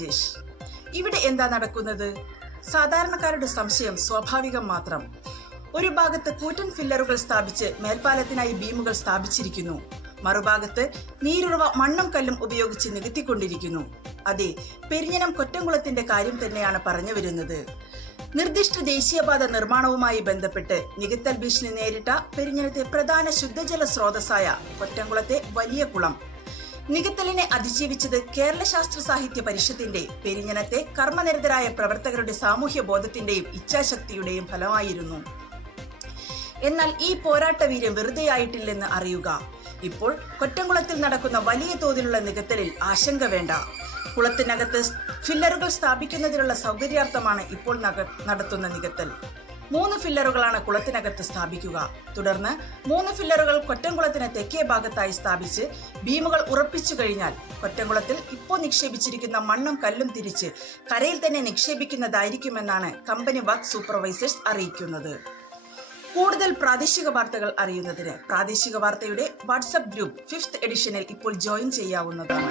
രാജേഷ്. ഇവിടെ എന്താ നടക്കുന്നത്? സാധാരണക്കാരുടെ സംശയം സ്വാഭാവികം മാത്രം. ഒരു ഭാഗത്ത് കൂറ്റൻ ഫില്ലറുകൾ സ്ഥാപിച്ച് മേൽപ്പാലത്തിനായി ബീമുകൾ സ്ഥാപിച്ചിരിക്കുന്നു. മറുഭാഗത്ത് നീരുറവ മണ്ണും കല്ലും ഉപയോഗിച്ച് നികത്തിക്കൊണ്ടിരിക്കുന്നു. അതെ, പെരിഞ്ഞനം കൊറ്റംകുളത്തിന്റെ കാര്യം തന്നെയാണ് പറഞ്ഞു വരുന്നത്. നിർദ്ദിഷ്ട ദേശീയപാത നിർമ്മാണവുമായി ബന്ധപ്പെട്ട് നികത്തൽ ഭീഷണി നേരിട്ട പെരിഞ്ഞനത്തെ പ്രധാന ശുദ്ധജല സ്രോതസ്സായ കൊറ്റംകുളത്തെ വലിയ കുളം നികത്തലിനെ അതിജീവിച്ചത് കേരള ശാസ്ത്ര സാഹിത്യ പരിഷത്തിന്റെ പെരിഞ്ഞനത്തെ കർമ്മനിരതരായ പ്രവർത്തകരുടെ സാമൂഹ്യ ബോധത്തിന്റെയും ഇച്ഛാശക്തിയുടെയും ഫലമായിരുന്നു. എന്നാൽ ഈ പോരാട്ടവീര്യം വെറുതെയായിട്ടില്ലെന്ന് അറിയുക. ഇപ്പോൾ കൊറ്റംകുളത്തിൽ നടക്കുന്ന വലിയ തോതിലുള്ള നികത്തലിൽ ആശങ്ക വേണ്ട. കുളത്തിനകത്ത് ഫില്ലറുകൾ സ്ഥാപിക്കുന്നതിനുള്ള സൗകര്യാർത്ഥമാണ് ഇപ്പോൾ നടത്തുന്ന നികത്തൽ. 3 ഫില്ലറുകളാണ് കുളത്തിനകത്ത് സ്ഥാപിക്കുക. തുടർന്ന് 3 ഫില്ലറുകൾ കൊറ്റംകുളത്തിന് തെക്കേ ഭാഗത്തായി സ്ഥാപിച്ച് ബീമുകൾ ഉറപ്പിച്ചു കഴിഞ്ഞാൽ കൊറ്റംകുളത്തിൽ ഇപ്പോൾ നിക്ഷേപിച്ചിരിക്കുന്ന മണ്ണും കല്ലും തിരിച്ച് കരയിൽ തന്നെ നിക്ഷേപിക്കുന്നതായിരിക്കുമെന്നാണ് കമ്പനി വർക്ക് സൂപ്പർവൈസേഴ്സ് അറിയിക്കുന്നത്. കൂടുതൽ പ്രാദേശിക വാർത്തകൾ അറിയുന്നതിന് പ്രാദേശിക വാർത്തയുടെ വാട്സ്ആപ്പ് ഗ്രൂപ്പ് 5th എഡിഷനിൽ ഇപ്പോൾ ജോയിൻ ചെയ്യാവുന്നതാണ്.